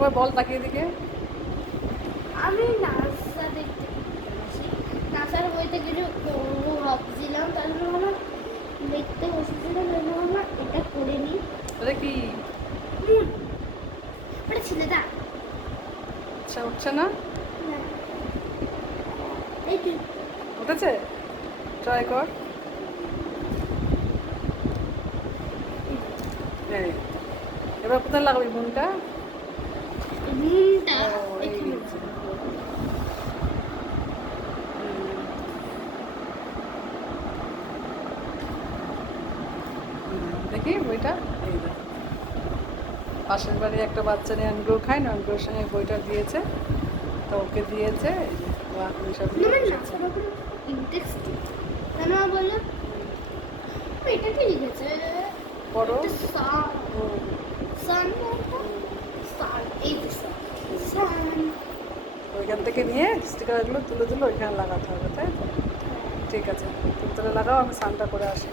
করে বল তাকিয়ে দিকে। আমি নাসা দেখতে বসেছি, নাসার বইতে কিছু করবো ভাবছিলাম, তার জন্য ভাবলাম দেখতে বসেছিলাম, তার জন্য ভাবলাম এটা করে নিই। এটা কি? মুন, ওটা ছেলেটা আচ্ছা, উঠছে না? না, এই তুই উঠেছে? ট্রাই কর। এই, এবার কোথায় লাগাবি মুনটা? মুনটা ও, এই এখানে যে। দেখি বইটা, এই দেখ। পাশের বাড়ি একটা বাচ্চা নিয়ে অনগ্রহ খায় না, অনগ্রহের সঙ্গে বইটা দিয়েছে, তো ওকে দিয়েছে। এই যে, ও এখন সব নিয়ে আমার বসেছে। নাসার উপরে ইন্টারেস্টিং। মা বললো এটা কি লিখেছে, পড়ো। সান, হুম, সান সান, এই যে সান। ওইখান থেকে নিয়ে স্টিকারগুলো তুলে তুলে ওইখানে লাগাতে হবে, তাই তো? ঠিক আছে, তুমি তাহলে লাগাও, আমি স্নানটা করে আসি।